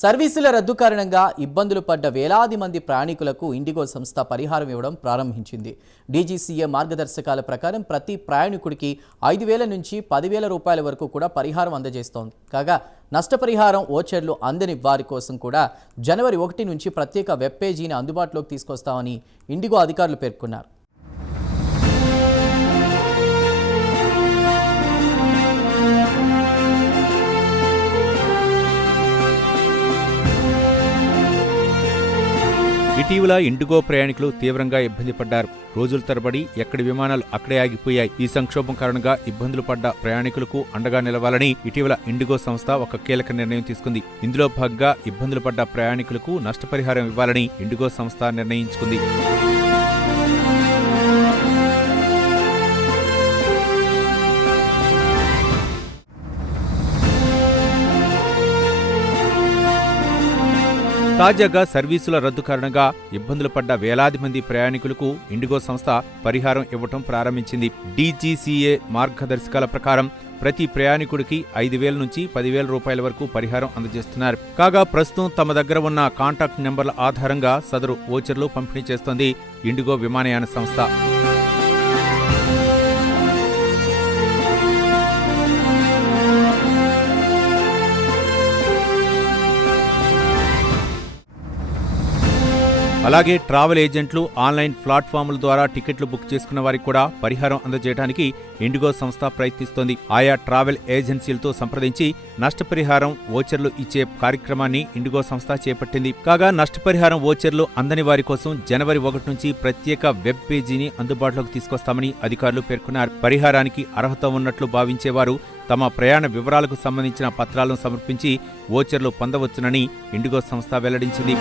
సర్వీసుల రద్దు కారణంగా ఇబ్బందులు పడ్డ వేలాది మంది ప్రయాణికులకు ఇండిగో సంస్థ పరిహారం ఇవ్వడం ప్రారంభించింది. డీజీసీఏ మార్గదర్శకాల ప్రకారం ప్రతి ప్రయాణికుడికి ఐదు వేల నుంచి పదివేల రూపాయల వరకు కూడా పరిహారం అందజేస్తోంది. కాగా నష్టపరిహారం ఓచర్లు అందని వారి కోసం కూడా జనవరి ఒకటి నుంచి ప్రత్యేక వెబ్ పేజీని అందుబాటులోకి తీసుకొస్తామని ఇండిగో అధికారులు పేర్కొన్నారు. ఇటీవల ఇండిగో ప్రయాణికులు తీవ్రంగా ఇబ్బంది పడ్డారు. రోజుల తరబడి ఎక్కడి విమానాలు అక్కడే ఆగిపోయాయి. ఈ సంక్షోభం కారణంగా ఇబ్బందులు పడ్డ ప్రయాణికులకు అండగా నిలవాలని ఇటీవల ఇండిగో సంస్థ ఒక కీలక నిర్ణయం తీసుకుంది. ఇందులో భాగంగా ఇబ్బందులు పడ్డ ప్రయాణికులకు నష్టపరిహారం ఇవ్వాలని ఇండిగో సంస్థ నిర్ణయించుకుంది. తాజాగా సర్వీసుల రద్దు కారణంగా ఇబ్బందులు పడ్డ వేలాది మంది ప్రయాణికులకు ఇండిగో సంస్థ పరిహారం ఇవ్వటం ప్రారంభించింది. డీజీసీఏ మార్గదర్శకాల ప్రకారం ప్రతి ప్రయాణికుడికి ఐదు వేల నుంచి పదివేల రూపాయల వరకు పరిహారం అందజేస్తున్నారు. కాగా ప్రస్తుతం తమ దగ్గర ఉన్న కాంటాక్ట్ నెంబర్ల ఆధారంగా సదరు ఓచర్లు పంపిణీ చేస్తోంది ఇండిగో విమానయాన సంస్థ. అలాగే ట్రావెల్ ఏజెంట్లు ఆన్లైన్ ప్లాట్ఫామ్ల ద్వారా టికెట్లు బుక్ చేసుకున్న వారికి కూడా పరిహారం అందజేయడానికి ఇండిగో సంస్థ ప్రయత్నిస్తోంది. ఆయా ట్రావెల్ ఏజెన్సీలతో సంప్రదించి నష్టపరిహారం ఓచర్లు ఇచ్చే కార్యక్రమాన్ని ఇండిగో సంస్థ చేపట్టింది. కాగా నష్టపరిహారం ఓచర్లు అందని వారి కోసం జనవరి ఒకటి నుంచి ప్రత్యేక వెబ్ పేజీని అందుబాటులోకి తీసుకొస్తామని అధికారులు పేర్కొన్నారు. పరిహారానికి అర్హత ఉన్నట్లు భావించేవారు తమ ప్రయాణ వివరాలకు సంబంధించిన పత్రాలను సమర్పించి ఓచర్లు పొందవచ్చునని ఇండిగో సంస్థ వెల్లడించింది.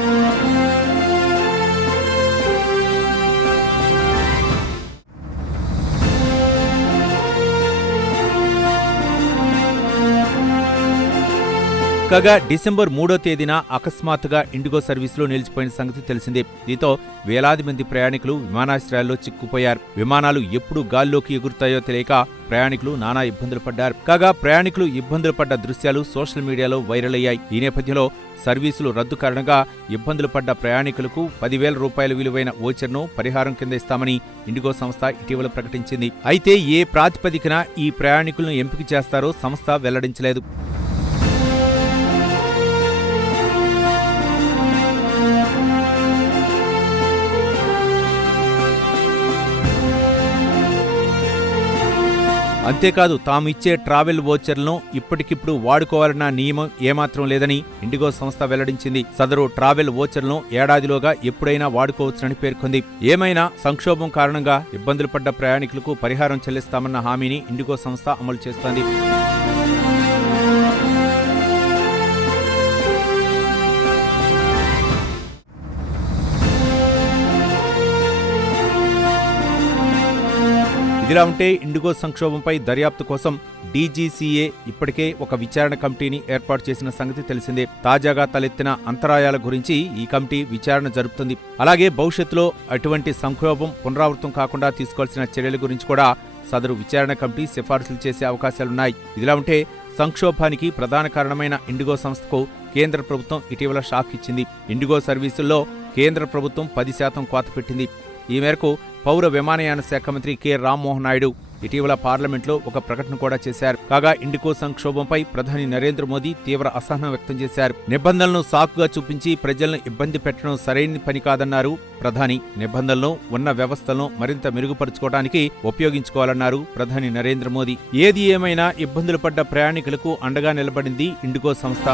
కాగా డిసెంబర్ మూడో తేదీన అకస్మాత్తుగా ఇండిగో సర్వీసులో నిలిచిపోయిన సంగతి తెలిసిందే. దీంతో వేలాది మంది ప్రయాణికులు విమానాశ్రయాల్లో చిక్కుపోయారు. విమానాలు ఎప్పుడు గాల్లోకి ఎగురుతాయో తెలియక ప్రయాణికులు నానా ఇబ్బందులు పడ్డారు. కాగా ప్రయాణికులు ఇబ్బందులు పడ్డ దృశ్యాలు సోషల్ మీడియాలో వైరల్ అయ్యాయి. ఈ నేపథ్యంలో సర్వీసులు రద్దు కారణంగా ఇబ్బందులు పడ్డ ప్రయాణికులకు పదివేల రూపాయల విలువైన ఓచర్ను పరిహారం కింద ఇస్తామని ఇండిగో సంస్థ ఇటీవల ప్రకటించింది. అయితే ఏ ప్రాతిపదికన ఈ ప్రయాణికులను ఎంపిక చేస్తారో సంస్థ వెల్లడించలేదు. అంతేకాదు తాము ఇచ్చే ట్రావెల్ వోచర్లను ఇప్పటికిప్పుడు వాడుకోవాలన్న నియమం ఏమాత్రం లేదని ఇండిగో సంస్థ వెల్లడించింది. సదరు ట్రావెల్ వోచర్లను ఏడాదిలోగా ఎప్పుడైనా వాడుకోవచ్చునని పేర్కొంది. ఏమైనా సంక్షోభం కారణంగా ఇబ్బందులు పడ్డ ప్రయాణికులకు పరిహారం చెల్లిస్తామన్న హామీని ఇండిగో సంస్థ అమలు చేస్తోంది. ఇదిలా ఉంటే ఇండిగో సంక్షోభంపై దర్యాప్తు కోసం డీజీసీఏ ఇప్పటికే ఒక విచారణ కమిటీని ఏర్పాటు చేసిన సంగతి తెలిసిందే. తాజాగా తలెత్తిన అంతరాయాల గురించి ఈ కమిటీ విచారణ జరుపుతుంది. అలాగే భవిష్యత్తులో అటువంటి సంక్షోభం పునరావృతం కాకుండా తీసుకోవాల్సిన చర్యల గురించి కూడా సదరు విచారణ కమిటీ సిఫార్సులు చేసే అవకాశాలున్నాయి. ఇదిలా ఉంటే సంక్షోభానికి ప్రధాన కారణమైన ఇండిగో సంస్థకు కేంద్ర ప్రభుత్వం ఇటీవల షాక్ ఇచ్చింది. ఇండిగో సర్వీసుల్లో కేంద్ర ప్రభుత్వం పది శాతం కోత పెట్టింది. ఈ మేరకు పౌర విమానయాన శాఖ మంత్రి కె. రామ్మోహన్ నాయుడు ఇటీవల పార్లమెంట్లో ఒక ప్రకటన కూడా చేశారు. కాగా ఇండికో సంక్షోభంపై ప్రధాని నరేంద్ర మోదీ తీవ్ర అసహనం వ్యక్తం చేశారు. నిబంధనలను సాకుగా చూపించి ప్రజలను ఇబ్బంది పెట్టడం సరైన పని కాదన్నారు ప్రధాని. నిబంధనలను ఉన్న వ్యవస్థలను మరింత మెరుగుపరుచుకోవడానికి ఉపయోగించుకోవాలన్నారు ప్రధాని నరేంద్ర మోదీ. ఏది ఏమైనా ఇబ్బందులు పడ్డ ప్రయాణికులకు అండగా నిలబడింది ఇండికో సంస్థ.